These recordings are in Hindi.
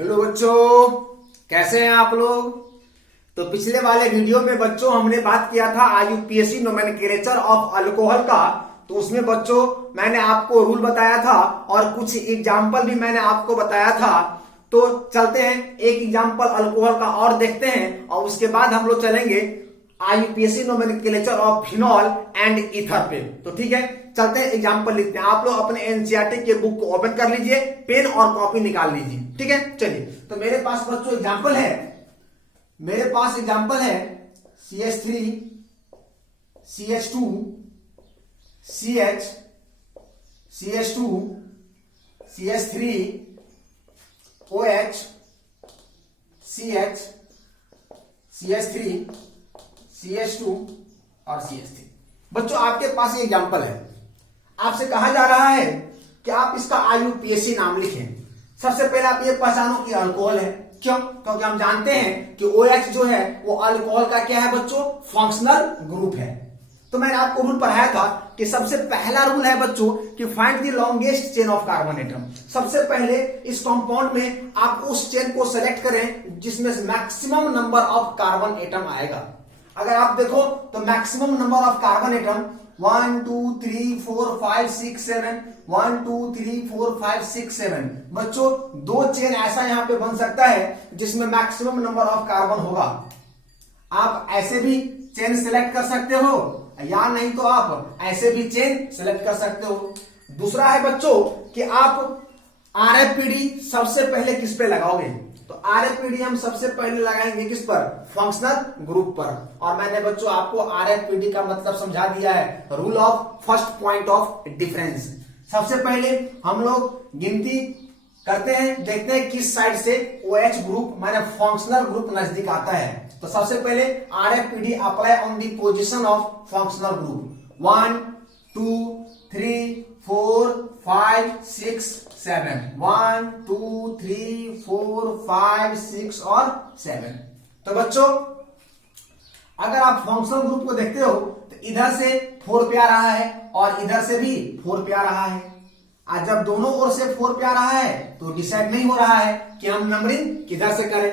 हेलो बच्चों, कैसे हैं आप लोग। तो पिछले वाले वीडियो में बच्चों हमने बात किया था आईयूपीएसी नोमेनक्लेचर ऑफ अल्कोहल का। तो उसमें बच्चों मैंने आपको रूल बताया था और कुछ एग्जाम्पल भी मैंने आपको बताया था। तो चलते हैं एक एग्जाम्पल अल्कोहल का और देखते हैं और उसके बाद हम लोग चलेंगे IUPAC nomenclature of phenol and ether पे। तो ठीक है, चलते हैं एग्जाम्पल लिखते हैं। आप लोग अपने एनसीईआरटी के बुक को ओपन कर लीजिए, पेन और कॉपी निकाल लीजिए। ठीक है, चलिए। तो मेरे पास बच्चों एग्जाम्पल है CH3 CH2 CH CH2 CH3 OH CH CH3 CH2 और CH3। बच्चों आपके पास ये एग्जाम्पल है। आपसे कहा जा रहा है कि आप इसका आईयूपीएसी नाम लिखें। सबसे पहले आप ये पहचानो कि अल्कोहल है। क्यों? क्योंकि हम जानते हैं कि OH जो है वो अल्कोहल का क्या है बच्चों, फंक्शनल ग्रुप है। तो मैंने आपको रूल पढ़ाया था कि सबसे पहला रूल है बच्चों कि find the longest chain of carbon atom. सबसे पहले इस कंपाउंड में आप उस चेन को सेलेक्ट करें जिसमें maximum number of carbon atom आएगा। अगर आप देखो तो maximum number of carbon atom 1 2 3 4 5 6 7 1 2 3 4 5 6 7। बच्चों दो चेन ऐसा यहां पे बन सकता है जिसमें मैक्सिमम नंबर ऑफ कार्बन होगा। आप ऐसे भी चेन सिलेक्ट कर सकते हो या नहीं तो आप ऐसे भी चेन सिलेक्ट कर सकते हो। दूसरा है बच्चों कि आप आरएफपीडी सबसे पहले किस पे लगाओगे। तो आरएफपीडी हम सबसे पहले लगाएंगे किस पर, फंक्शनल ग्रुप पर। और मैंने बच्चों आपको आरएफपीडी का मतलब समझा दिया है, rule of first point of difference. सबसे पहले हम लोग गिनती करते हैं, देखते हैं किस साइड से OH ग्रुप माने फंक्शनल ग्रुप नजदीक आता है। तो सबसे पहले RFPD apply on the position of functional group 1 2 3 4 5 6 7 1 2 3 4 5 6 और 7। तो बच्चों अगर आप फंक्शनल ग्रुप को देखते हो तो इधर से 4 पे आ रहा है और इधर से भी 4 पे आ रहा है। आज जब दोनों ओर से 4 पे आ रहा है तो डिसाइड नहीं हो रहा है कि हम नंबरिंग किधर से करें।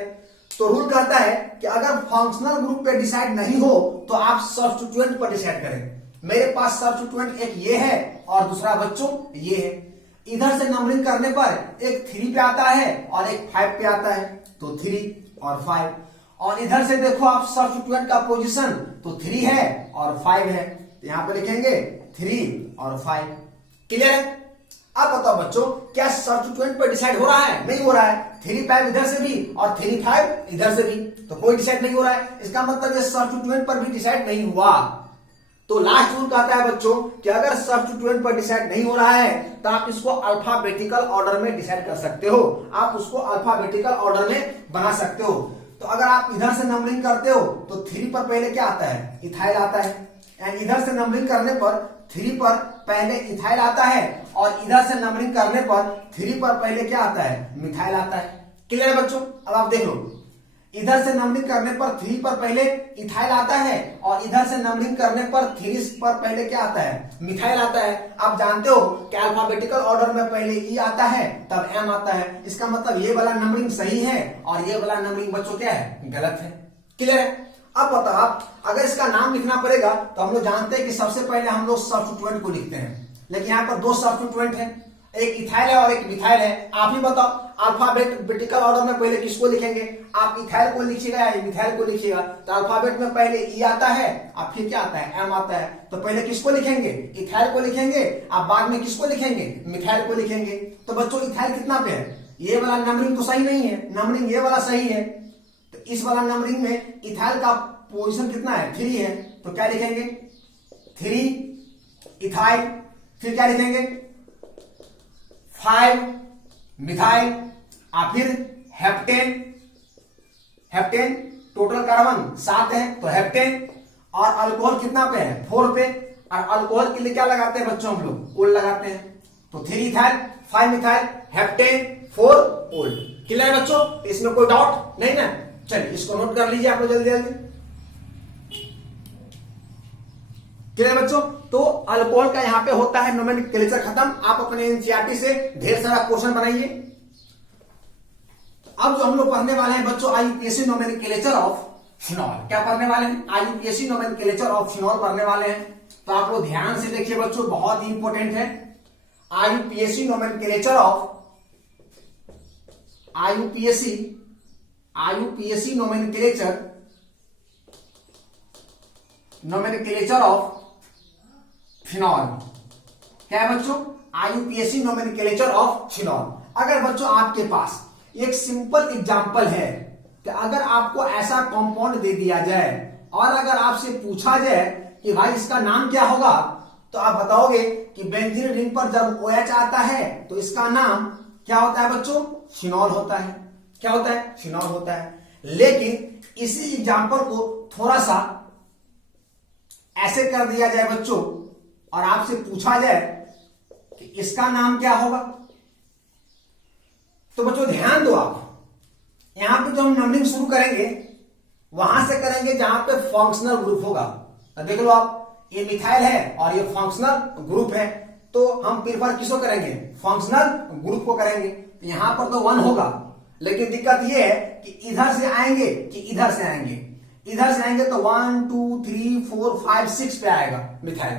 तो रूल कहता है कि अगर फंक्शनल ग्रुप पे डिसाइड नहीं हो तो आप सब्स्टिट्यूएंट पर डिसाइड करें। मेरे पास सब्स्टिट्यूएंट एक ये है और दूसरा बच्चों ये है। इधर से नंबरिंग करने पर एक 3 पे आता है और एक 5 पे आता है, तो 3 और 5। और इधर से देखो आप सब्स्टिट्यूएंट का पोजीशन तो 3 है और 5 है, तो यहां पे लिखेंगे 3 और 5। क्लियर है? अब बताओ बच्चों क्या सब्स्टिट्यूएंट पर डिसाइड हो रहा है? नहीं हो रहा है। 3 5 इधर से भी और 3 5 इधर से भी, तो कोई डिसाइड नहीं हो रहा है। इसका मतलब ये सब्स्टिट्यूएंट पर भी डिसाइड नहीं हुआ। तो लास्ट रूल कहता है बच्चों कि अगर सब्स्टिट्यूएंट पर डिसाइड नहीं हो रहा है तो आप इसको अल्फाबेटिकल ऑर्डर में डिसाइड कर सकते हो। आप उसको अल्फाबेटिकल ऑर्डर में बना सकते हो। तो अगर आप इधर से नंबरिंग करते हो तो 3 पर पहले क्या आता है, इथाइल आता है। एंड इधर से नंबरिंग करने पर 3 पर पहले इथाइल आता है और इधर से नंबरिंग करने पर 3 पर पहले क्या आता है, मिथाइल आता है। क्लियर है बच्चों? अब आप देख लो, इधर से नंबरिंग करने पर 3 पर पहले इथाइल आता है और इधर से नंबरिंग करने पर 3 पर पहले क्या आता है, मिथाइल आता है। आप जानते हो कि अल्फाबेटिकल ऑर्डर में पहले E आता है तब M आता है। इसका मतलब ये वाला नंबरिंग सही है और ये वाला नंबरिंग बच्चों क्या है, गलत है। क्लियर है? अब बताओ आप अगर इसका नाम लिखना पड़ेगा तो हम लोग जानते हैं कि सबसे पहले हम लोग सब्स्टिट्यूएंट को लिखते हैं, लेकिन यहाँ पर 2 सब्स्टिट्यूएंट है, एक इथाइल है और एक मिथाइल है। आप ही बताओ अल्फाबेटिकल ऑर्डर में पहले किसको लिखेंगे? आप इथाइल को लिखिएगा या मिथाइल को लिखिएगा? तो अल्फाबेट में पहले E आता है और फिर क्या आता है, M आता है। तो पहले किसको लिखेंगे, इथाइल को लिखेंगे। आप बाद में किसको लिखेंगे, मिथाइल को लिखेंगे। तो बच्चों इथाइल कितना पे है, ये वाला नंबरिंग तो सही नहीं है, नंबरिंग ये वाला सही है। तो इस वाला नंबरिंग में इथाइल का पोजीशन कितना है, 3 है। तो क्या लिखेंगे, 3 इथाइल, फिर क्या लिखेंगे 5 मिथाइल और फिर हेप्टेन। हेप्टेन टोटल कार्बन 7 है तो हेप्टेन। और अल्कोहल कितना पे है, 4 पे। और अल्कोहल के लिए क्या लगाते हैं बच्चों, हम लोग ओल लगाते हैं। तो 3 इथाइल 5 मिथाइल हेप्टेन 4 ओल। क्लियर है बच्चों? इसमें कोई डाउट नहीं ना? चलिए इसको नोट कर लीजिए आप लोग जल्दी जल्दी। क्लियर बच्चों? तो अल्कोहल का यहाँ पे होता है नोमेनक्लेचर खत्म। आप अपने एनसीईआरटी से ढेर सारा क्वेश्चन बनाइए। अब जो हम लोग पढ़ने वाले हैं बच्चों आईयूपीएसी नोमेनक्लेचर ऑफ फिनॉल। क्या पढ़ने वाले हैं? आईयूपीएसी नोमेनक्लेचर ऑफ फिनॉल पढ़ने वाले हैं। तो आप लोग ध्यान से देखिए बच्चों, बहुत ही इंपॉर्टेंट है। IUPAC nomenclature of IUPAC nomenclature of phenol. क्या है बच्चों? IUPAC nomenclature of phenol. अगर बच्चों आपके पास एक सिंपल एग्जांपल है कि अगर आपको ऐसा कंपाउंड दे दिया जाए और अगर आपसे पूछा जाए कि भाई इसका नाम क्या होगा, तो आप बताओगे कि बेंजीन रिंग पर जब OH आता है तो इसका नाम क्या होता है बच्चों? फिनॉल होता है। क्या होता है? फिनॉल होता है। लेकिन इसी एग्जांपल को थोड़ा सा ऐसे कर दिया जाए बच्चों और आपसे पूछा जाए कि इसका नाम क्या होगा, तो बच्चों ध्यान दो आप, यहां पे जो हम नंबरिंग शुरू करेंगे वहां से करेंगे जहां पे फंक्शनल ग्रुप होगा। तो देख लो आप, ये मिथाइल है और ये फंक्शनल ग्रुप है, तो हम प्रीफर किसको करेंगे? फंक्शनल ग्रुप को करेंगे। तो यहां पर तो 1 होगा, लेकिन दिक्कत ये है कि इधर से आएंगे कि इधर से आएंगे। इधर से आएंगे तो 1 2 3 4 5 6 पे आएगा मिथाइल,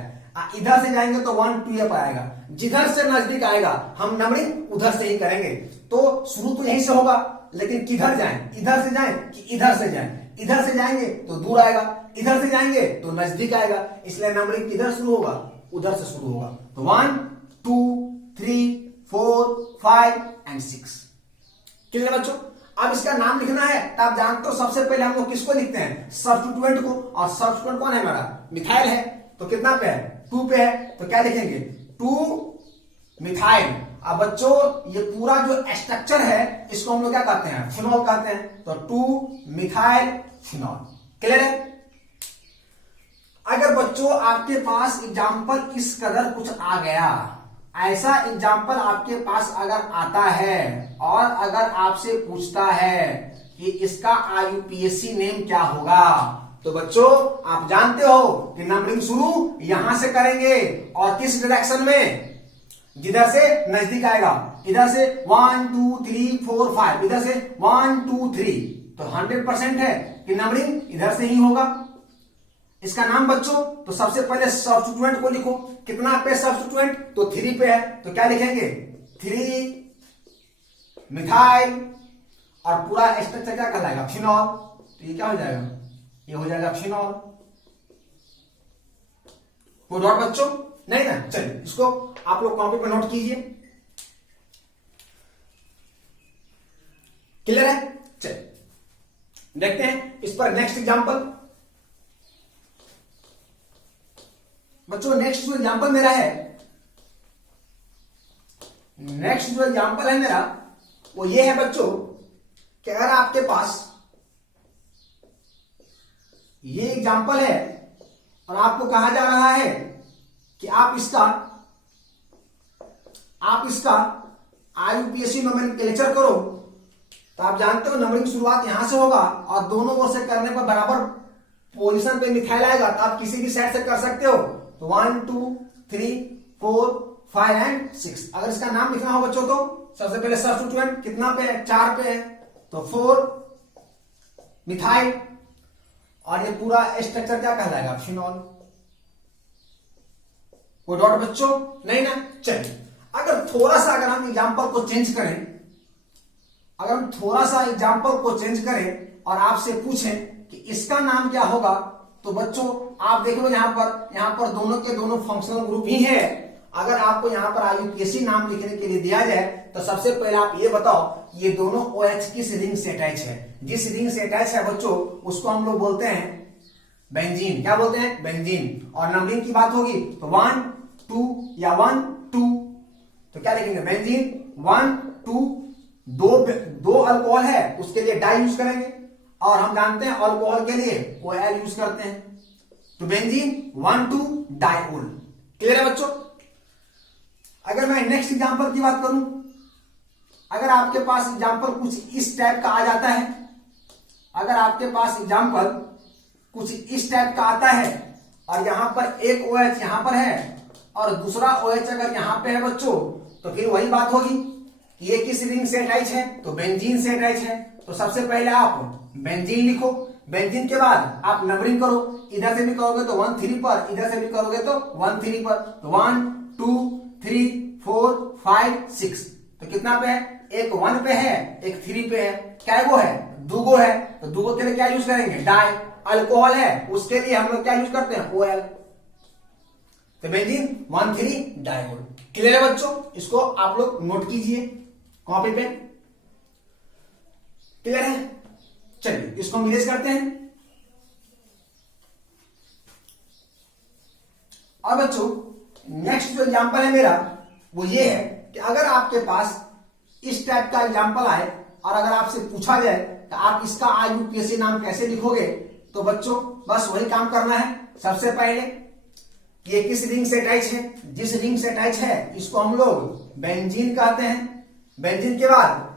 इधर से जाएंगे तो 1 2 पे आएगा। जिधर से नजदीक आएगा हम नंबरिंग उधर से ही करेंगे। तो शुरू तो यहीं से होगा, लेकिन किधर जाएं? इधर से जाएं कि इधर से जाएं? इधर से जाएंगे तो दूर आएगा, इधर से जाएंगे तो नजदीक आएगा। इसलिए नंबरिंग किधर शुरू होगा? उधर से शुरू होगा। तो 1 2 3 4 5 एंड 6। क्लियर बच्चों? अब इसका नाम लिखना है तो आप जानते हो सबसे पहले हम लोग किसको लिखते हैं? सब्स्टिट्यूएंट को। और सब्स्टिट्यूएंट कौन है हमारा? मिथाइल है। तो कितना पे है? 2 पे है। तो क्या लिखेंगे? 2 मिथाइल। अब बच्चों ये पूरा जो स्ट्रक्चर है इसको हम लोग क्या कहते हैं? फिनॉल कहते हैं। तो 2 मिथाइल फिनॉल। क्लियर है? अगर बच्चों आपके पास एग्जाम्पल इस कदर कुछ आ गया, ऐसा एग्जाम्पल आपके पास अगर आता है और अगर आपसे पूछता है कि इसका आईयूपीएसी नेम क्या होगा, तो बच्चों आप जानते हो कि नंबरिंग शुरू यहां से करेंगे और किस डायरेक्शन में? जिधर से नजदीक आएगा। इधर से 1 2 3 4 5, इधर से 1 2 3। तो 100% है कि नंबरिंग इधर से ही होगा। इसका नाम बच्चों, तो सबसे पहले सब्स्टिट्यूएंट को लिखो। कितना पे सब्स्टिट्यूएंट? तो 3 पे है। तो क्या लिखेंगे? 3 मिथाइल और पूरा स्ट्रक्चर क्या कहलाएगा? फिनॉल। तो ये क्या हो जाएगा? ये हो जाएगा फिनॉल। कोई डॉट बच्चों? नहीं ना? चलिए इसको आप लोग कॉपी पर नोट कीजिए। क्लियर है? चलिए देखते हैं इस पर नेक्स्ट एग्जांपल। बच्चों नेक्स्ट जो एग्जांपल मेरा है, नेक्स्ट जो एग्जांपल है मेरा वो ये है बच्चों कि अगर आपके पास ये एग्जांपल है और आपको कहा जा रहा है कि आप इसका आईयूपीएसी नोमेनक्लेचर करो, तो आप जानते हो नंबरिंग शुरुआत यहां से होगा और दोनों ओर से करने पर बराबर पोजीशन पे मिथाइल आएगा। तो आप किसी भी साइड से कर सकते हो। तो 1 2 3 4 5 एंड 6। अगर इसका नाम लिखना हो बच्चों तो सबसे पहले सब्स्टिट्यूएंट कितना पे है? 4 पे है। तो 4 मिथाइल और ये पूरा स्ट्रक्चर क्या कहलाएगा? फिनॉल। कोई डॉट बच्चों? नहीं ना? चलिए अगर थोड़ा सा अगर हम एग्जांपल को चेंज करें, अगर हम थोड़ा सा एग्जांपल को चेंज करें और आपसे पूछें कि इसका नाम क्या होगा, तो बच्चों आप देख लो यहां पर दोनों के दोनों फंक्शनल ग्रुप ही है। अगर आपको यहां पर आईयूपीएसी नाम लिखने के लिए दिया जाए तो सबसे पहले आप ये बताओ ये दोनों OH किस रिंग से अटैच है? जिस रिंग से अटैच है बच्चों उसको हम लोग बोलते हैं बेंजीन। क्या बोलते हैं? बेंजीन। और नंबरिंग की बात होगी तो 1 2 या 1 2। तो क्या लिखेंगे? बेंजीन 1 2। दो अल्कोहल है उसके लिए डाई यूज करेंगे और हम जानते हैं अल्कोहल के लिए OL यूज करते हैं। तो बेंजीन 1 2 डाइओल। क्लियर है बच्चों? अगर मैं नेक्स्ट एग्जांपल की बात करूं, अगर आपके पास एग्जांपल कुछ इस टाइप का आ जाता है, अगर आपके पास एग्जांपल कुछ इस टाइप का आता है और यहां पर एक OH यहां पर है और दूसरा OH अगर यहां पे है बच्चों, तो फिर वही बात होगी कि ये किस रिंग से अटैच है, तो बेंजीन से अटैच है। तो सबसे पहले आप बेंजीन लिखो, बेंजीन के बाद आप नंबरिंग करो, इधर से भी करोगे तो 1 3 पर, इधर से भी करोगे तो 1 3 पर, तो 1 2 3 4 5 6। तो कितना पे है, एक 1 पे है, एक 3 पे है, क्या वो है, दूगो है। तो दूगो के लिए क्या यूज करेंगे, डाई। अल्कोहल है उसके लिए हम लोग क्या यूज करते हैं, OL। तो बेंजीन 1,3 डाइओल। क्लियर है बच्चों, इसको आप लोग नोट कीजिए कॉपी पे। क्लियर है, चलिए इसको हम इरेज करते हैं। और बच्चों नेक्स्ट जो एग्जांपल है मेरा वो ये है कि अगर आपके पास इस टाइप का एग्जांपल आए और अगर आपसे पूछा जाए कि आप इसका IUPAC नाम कैसे लिखोगे, तो बच्चों बस वही काम करना है। सबसे पहले ये किस रिंग से अटैच है, जिस रिंग से अटैच है इसको हम लोग बेंजीन कहते हैं। बेंजीन के बाद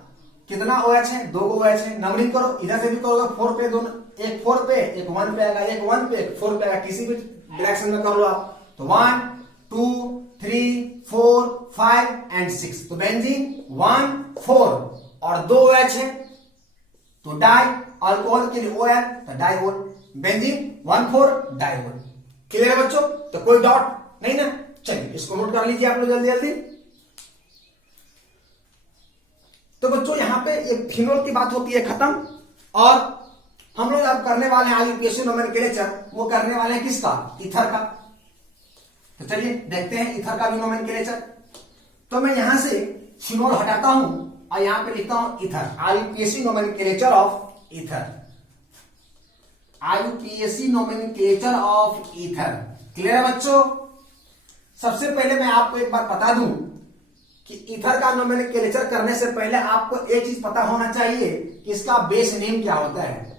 कितना OH है, 2 OH है। नंबरिंग करो, इधर से भी करोगे 4 पे, दोनों एक 4 पे एक 1 पे आएगा, एक 1 पे एक 4 पे आएगा, किसी भी डायरेक्शन में कर लो आप। तो 1 2 3 4 5 एंड 6। तो बेंजीन 1 4 और 2 OH है तो डाई। अल्कोहल के लिए OL तो डाइओल। Benzene 1 4 diol. क्लियर है बच्चों, तो कोई डॉट नहीं ना। चलिए इसको नोट कर लीजिए आप लोग जल्दी जल्दी। तो बच्चों यहां पे एक फिनोल की बात होती है खत्म, और हम लोग अब करने वाले हैं IUPAC नोमेनक्लेचर, वो करने वाले हैं किसका, ईथर का। तो चलिए देखते हैं ईथर का भी नोमेनक्लेचर। तो मैं यहां से फिनोल हटाता हूं और यहां पे लिखता हूं ether, IUPAC nomenclature of ether, IUPAC nomenclature of ether. Clear है बच्चों। सबसे पहले मैं आपको एक बार बता दूं कि ईथर का नोमेनक्लेचर करने से पहले आपको एक चीज पता होना चाहिए कि इसका बेस नेम क्या होता है।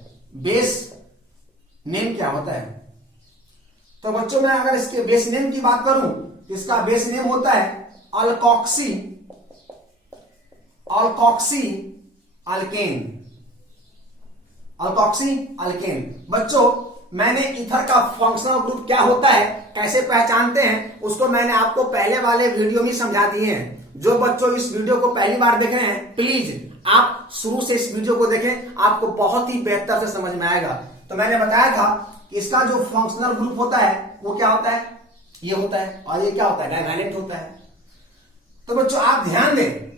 बेस नेम क्या होता है, तो बच्चों मैं अगर इसके बेस नेम की बात करूं तो इसका बेस नेम होता है अल्कोक्सी अल्केन। Alkoxy alkane. बच्चों मैंने ईथर का फंक्शनल ग्रुप क्या होता है, कैसे पहचानते हैं, उसको मैंने आपको पहले वाले वीडियो में समझा दिए हैं। जो बच्चों इस वीडियो को पहली बार देख रहे हैं प्लीज आप शुरू से इस वीडियो को देखें, आपको बहुत ही बेहतर से समझ में आएगा। तो मैंने बताया था कि इसका जो फंक्शनल ग्रुप होता है वो क्या होता है, ये होता है, और ये क्या होता है, डाइवैलेंट होता है। तो बच्चों आप ध्यान दें,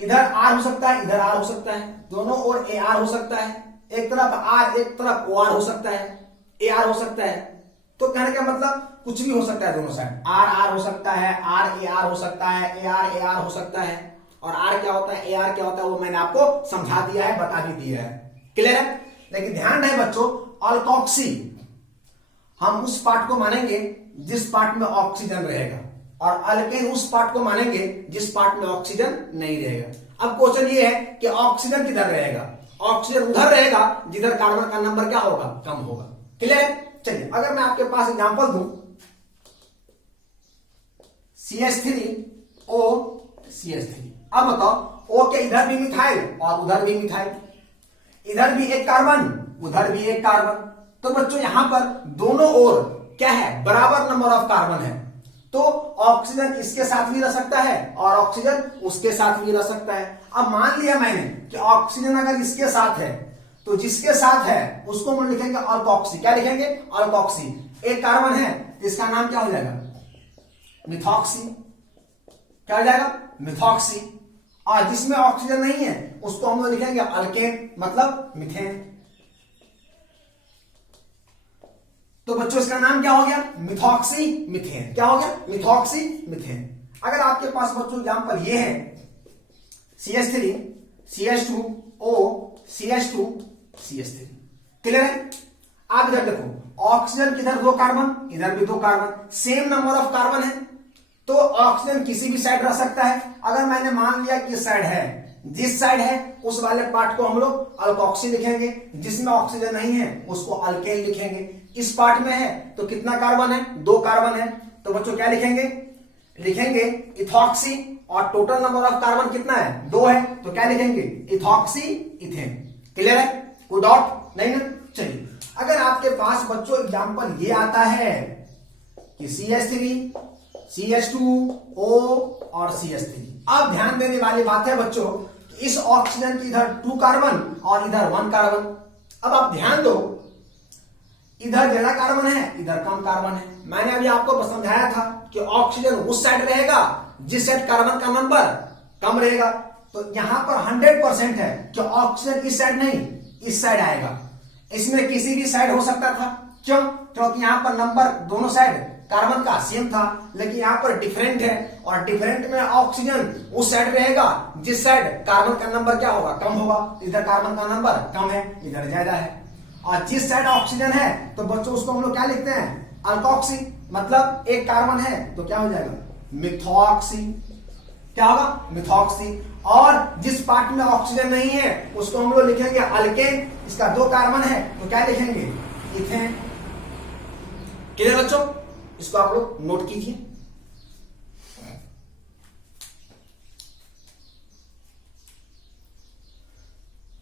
इधर R हो सकता है, इधर R हो सकता है, दोनों ओर AR हो सकता है, एक तरफ R एक तरफ OR हो सकता है, AR हो सकता है। तो कहने का मतलब कुछ भी हो सकता है, दोनों साइड R हो सकता है, RAR हो सकता है, AR हो सकता है। और R क्या होता है, AR क्या होता है, वो मैंने आपको समझा दिया है, बता भी दिया है। क्लियर है। लेकिन ध्यान रहे बच्चों, अल्कोक्सी हम उस पार्ट को मानेंगे जिस पार्ट में ऑक्सीजन रहेगा, और अल्केन उस पार्ट को मानेंगे जिस पार्ट में ऑक्सीजन नहीं रहेगा। अब क्वेश्चन ये है कि ऑक्सीजन किधर रहेगा, ऑक्सीजन उधर रहेगा जिधर कार्बन का नंबर क्या होगा, कम होगा। क्लियर है। चलिए अगर मैं आपके पास एग्जांपल दूं, CH3O CH3। अब बताओ O के इधर भी मिथाइल और उधर भी मिथाइल, इधर भी एक कार्बन उधर भी एक कार्बन। तो बच्चों यहां पर दोनों ओर क्या है, बराबर नंबर ऑफ कार्बन है। तो ऑक्सीजन इसके साथ भी रह सकता है और ऑक्सीजन उसके साथ भी रह सकता है। अब मान लिया मैंने कि ऑक्सीजन अगर इसके साथ है तो जिसके साथ है उसको हम लिखेंगे अल्कोक्सी। क्या लिखेंगे, अल्कोक्सी। एक कार्बन है इसका नाम क्या हो जाएगा, मिथॉक्सी। क्या हो जाएगा, मिथॉक्सी। और जिसमें ऑक्सीजन नहीं है उसको हम लोग लिखेंगे अल्केन, मतलब मिथेन। तो बच्चों इसका नाम क्या हो गया, मिथॉक्सी मिथेन। क्या हो गया, मिथॉक्सी मिथेन। अगर आपके पास बच्चों एग्जांपल ये है CH3 CH2O CH2 CH3। Clear है। आप इधर देखो, ऑक्सीजन किधर 2 कार्बन, इधर भी 2 carbon, same number of carbon है, तो ऑक्सीजन किसी भी साइड रह सकता है। अगर मैंने मान लिया कि साइड है, जिस साइड है उस वाले पार्ट को हम लोग अल्कोक्सी लिखेंगे, जिसमें ऑक्सीजन नहीं है उसको अल्केन लिखेंगे। इस पार्ट में है तो कितना कार्बन है, 2 कार्बन है, तो बच्चों क्या लिखेंगे, लिखेंगे इथॉक्सी। और टोटल नंबर ऑफ कार्बन कितना है, 2 है, तो क्या लिखेंगे, इथॉक्सी इथेन। क्लियर है, कोई डॉट नहीं ना। चलिए अगर आपके पास बच्चों एग्जांपल ये आता है कि CH3 CH2O और CH3। अब ध्यान देने वाली बात है बच्चों, इस ऑक्सीजन की इधर 2 कार्बन और इधर 1 कार्बन। अब आप ध्यान दो, इधर ज्यादा कार्बन है, इधर कम कार्बन है। मैंने अभी आपको समझाया था कि ऑक्सीजन उस साइड रहेगा जिस साइड कार्बन का नंबर कम रहेगा। तो यहां पर 100% है कि ऑक्सीजन इस साइड नहीं, इस साइड आएगा। इसमें किसी भी साइड हो सकता था, क्यों? क्योंकि यहां पर नंबर दोनों साइड कार्बन का सेम था, लेकिन यहां पर डिफरेंट है, और डिफरेंट में ऑक्सीजन उस साइड रहेगा जिस साइड कार्बन का नंबर क्या होगा, कम होगा। इधर कार्बन का नंबर कम है, इधर ज्यादा है। और जिस साइड ऑक्सीजन है तो बच्चों उसको हम लोग क्या लिखते हैं, अल्कोक्सी। मतलब एक कार्बन है तो क्या हो जाएगा, मिथॉक्सी। क्या होगा, मिथॉक्सी। और जिस पार्ट में ऑक्सीजन नहीं है उसको हम लोग लिखेंगे अल्केन। इसका 2 कार्बन है तो क्या लिखेंगे, इथेन। क्लियर बच्चों? इसको आप लोग नोट कीजिए।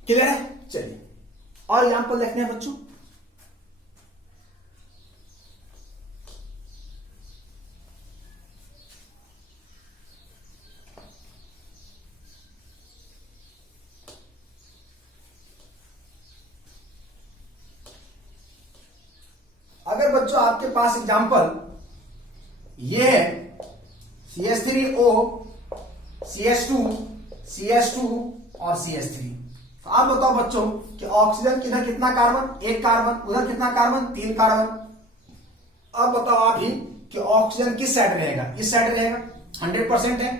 क्लियर है? चलिए और एग्जाम्पल देखते हैं बच्चों। अगर बच्चों आपके पास एग्जाम्पल ये है CH3O, CH2, CH2 और CH3। तो आप बताओ बच्चों कि ऑक्सीजन किधर कितना कार्बन, 1 कार्बन, उधर कितना कार्बन, 3 कार्बन। अब बताओ आप ही कि ऑक्सीजन किस साइड रहेगा, इस साइड रहेगा। 100% है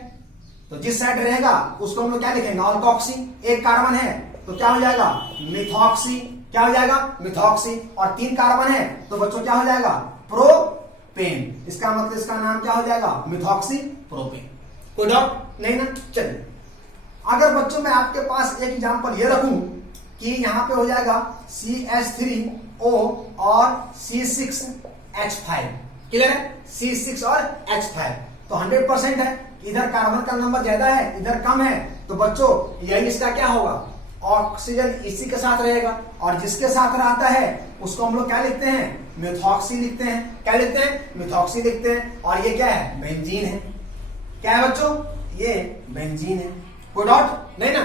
तो जिस साइड रहेगा उसको हम लोग क्या लिखेंगे, अल्कोक्सी। 1 कार्बन है तो क्या हो जाएगा, मिथॉक्सी। क्या हो जाएगा, मिथॉक्सी। और 3 कार्बन है तो बच्चों क्या हो जाएगा, प्रोपेन। इसका मतलब इसका नाम क्या हो जाएगा, मिथॉक्सी प्रोपेन। कोई डाउट नहीं ना? चलिए अगर बच्चों मैं आपके पास एक एग्जांपल ये रखूं कि यहां पे हो जाएगा CH3O और C6H5। क्लियर है? C6 और H5 तो 100% है। इधर कार्बन का नंबर ज्यादा है, इधर कम है, तो बच्चों यही इसका क्या होगा, ऑक्सीजन इसी के साथ रहेगा। और जिसके साथ रहता है उसको हम लोग क्या लिखते हैं, मिथॉक्सी लिखते हैं। क्या लिखते हैं, मिथॉक्सी लिखते हैं। और ये क्या है, बेंजीन है। क्या है बच्चों, ये बेंजीन है। कोई डाउट नहीं ना?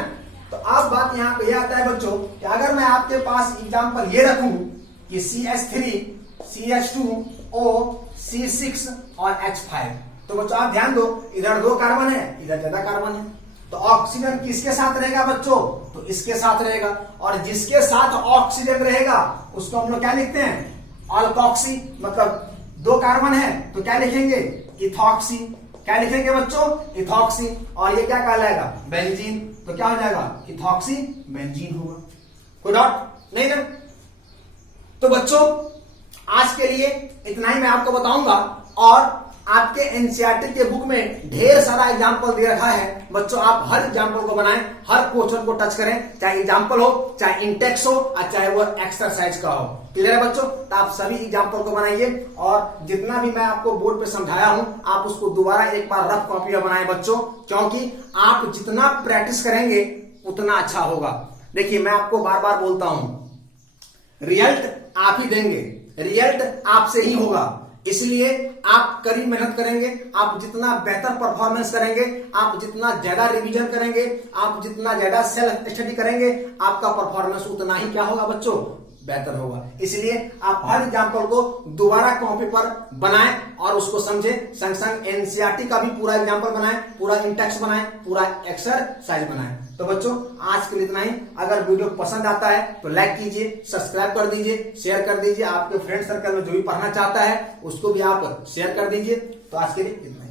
तो अब बात यहां पे आता है बच्चों कि अगर मैं आपके पास एग्जांपल ये रखूं कि CH3, CH2O, C6 और H5, तो बच्चों आप ध्यान दो, इधर 2 कार्बन है, इधर ज्यादा कार्बन है। तो ऑक्सीजन किसके साथ रहेगा बच्चों, तो इसके साथ रहेगा। और जिसके साथ ऑक्सीजन रहेगा उसको हम लोग क्या लिखते हैं, अल्कोक्सी। मतलब 2 कार्बन है तो क्या लिखेंगे, इथॉक्सी। क्या लिखेंगे बच्चों, इथॉक्सी। और ये क्या कहलाएगा, बेंजीन। तो क्या हो जाएगा, इथॉक्सी बेंजीन होगा। कोई डाउट नहीं ना? तो बच्चों आज के लिए इतना ही मैं आपको बताऊंगा। और आपके एनसीईआरटी के बुक में ढेर सारा एग्जाम्पल दे रखा है बच्चों। आप हर एग्जाम्पल को बनाएं, हर क्वेश्चन को टच करें, चाहे एग्जाम्पल हो, चाहे इंटेक्स हो, और चाहे वो एक्सरसाइज का हो। क्लियर है बच्चों? तो आप सभी एग्जाम्पल को बनाइए, और जितना भी मैं आपको बोर्ड पे समझाया हूं आप उसको दोबारा एक बार रफ कॉपी में बनाएं बच्चों, क्योंकि आप जितना प्रैक्टिस करेंगे उतना अच्छा होगा। देखिए मैं आपको बार बार बोलता हूं, रिजल्ट आप ही देंगे, रिजल्ट आपसे ही होगा। इसलिए आप कड़ी मेहनत करेंगे, आप जितना बेहतर परफॉर्मेंस करेंगे, आप जितना ज्यादा रिवीजन करेंगे, आप जितना ज्यादा सेल्फ स्टडी करेंगे, आपका परफॉर्मेंस उतना ही क्या होगा बच्चों, बेहतर होगा। इसलिए आप हर एग्जाम्पल को दोबारा कॉपी पर बनाएं और उसको समझें। संग संग एनसीईआरटी का भी पूरा एग्जाम्पल बनाएं, पूरा इंटेक्स बनाएं, पूरा एक्सरसाइज बनाएं। तो बच्चों आज के लिए इतना ही। अगर वीडियो पसंद आता है तो लाइक कीजिए, सब्सक्राइब कर दीजिए, शेयर कर दीजिए। आपके फ्रेंड सर्कल में जो भी पढ़ना चाहता है उसको भी आप शेयर कर दीजिए। तो आज के लिए इतना।